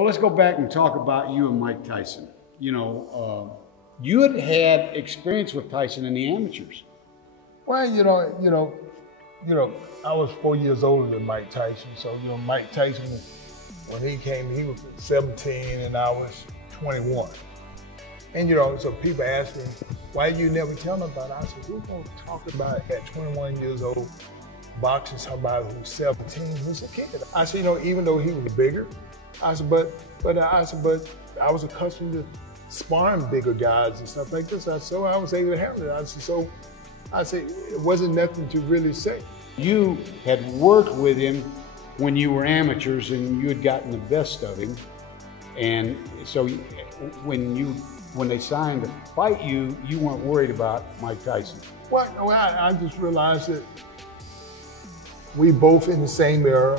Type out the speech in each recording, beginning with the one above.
Well, let's go back and talk about you and Mike Tyson. You had experience with Tyson in the amateurs. Well, I was 4 years older than Mike Tyson. So, Mike Tyson, when he came, he was 17 and I was 21. And, so people ask me, why you never tell them about it? I said, who's going to talk about at 21 years old, boxing somebody who's 17, who's a kid? I said, even though he was bigger, I said, but I was accustomed to sparring bigger guys and stuff like this. So I was able to handle it. I said, it wasn't nothing to really say. You had worked with him when you were amateurs and you had gotten the best of him. And so when they signed to fight you, you weren't worried about Mike Tyson. Well, I just realized that we both in the same era.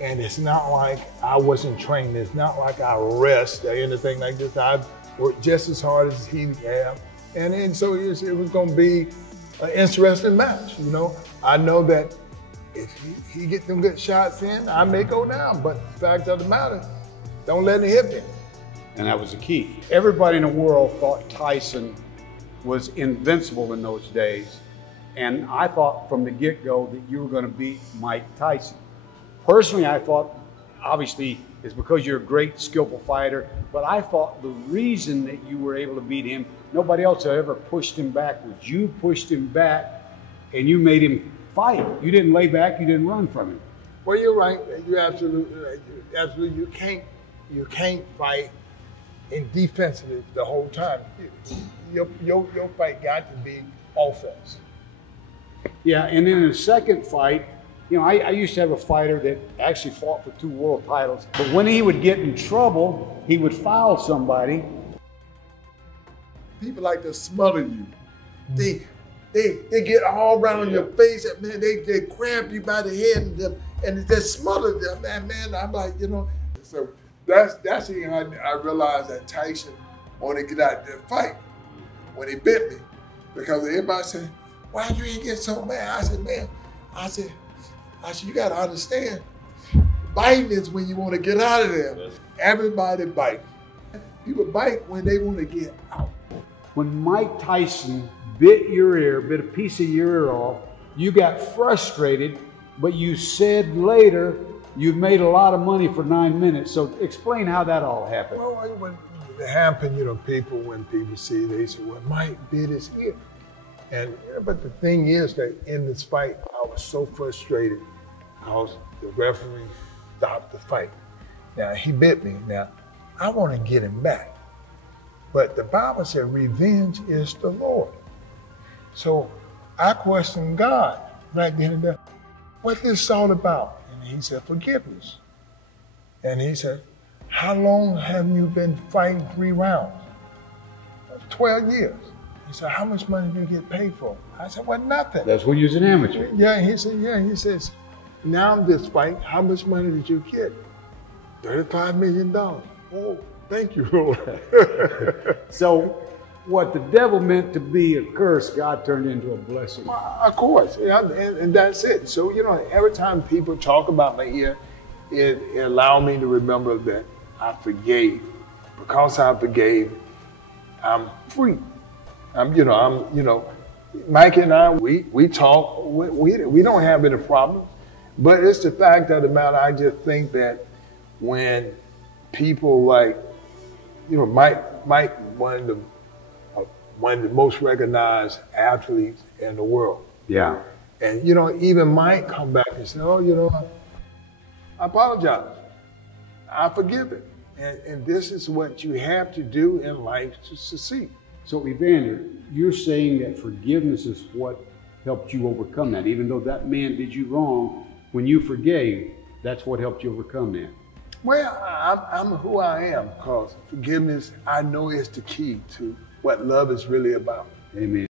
And it's not like I wasn't trained. It's not like I rest or anything like this. I worked just as hard as he had. And so it was going to be an interesting match. I know that if he get them good shots in, I may go down. But the fact of the matter, don't let it hit me. And that was the key. Everybody in the world thought Tyson was invincible in those days. And I thought from the get-go that you were going to beat Mike Tyson. Personally, I thought, obviously, it's because you're a great, skillful fighter, but I thought the reason that you were able to beat him, nobody else had ever pushed him backwards. You pushed him back, and you made him fight. You didn't lay back, you didn't run from him. Well, you're right. You're absolutely right. Absolutely, you can't fight in defensive the whole time. Your fight got to be offense. Yeah, and then in the second fight, I used to have a fighter that actually fought for 2 world titles, but when he would get in trouble, he would foul somebody. People like to smother you. They get all around your face, and man, they grab you by the head and they smother them. Man, I'm like, So that's when I realized that Tyson wanted to get out there and fight when he bit me, because everybody said, "Why you ain't get so mad?" I said, "Man," I said, you gotta understand, biting is when you want to get out of there. Everybody bite. People bite when they want to get out. When Mike Tyson bit a piece of your ear off, you got frustrated, but you said later you've made a lot of money for 9 minutes. So explain how that all happened. Well, when it happened, when people see it, they say, well, Mike bit his ear. But the thing is that in this fight, I was so frustrated. The referee stopped the fight. Now, he bit me. Now, I want to get him back. But the Bible said revenge is the Lord. So I questioned God right then and there. What this is all about? And he said, forgiveness. And he said, how long have you been fighting 3 rounds? 12 years. He said, how much money do you get paid for? I said, well, nothing. That's when you was an amateur. Yeah, he said, yeah. He says, now this fight, how much money did you get? $35 million. Oh, thank you, Lord. So what the devil meant to be a curse, God turned into a blessing. Of course, and that's it. So, every time people talk about my ear, it allowed me to remember that I forgave. Because I forgave, I'm free. Mike and I, we talk, we don't have any problems, but it's the fact of the matter, I just think that when people like, Mike, one of the most recognized athletes in the world. Yeah. And, even Mike come back and say, oh, I apologize. I forgive it. And this is what you have to do in life to succeed. So Evander, you're saying that forgiveness is what helped you overcome that. Even though that man did you wrong, when you forgave, that's what helped you overcome that. Well, I'm who I am, because forgiveness, I know, is the key to what love is really about. Amen.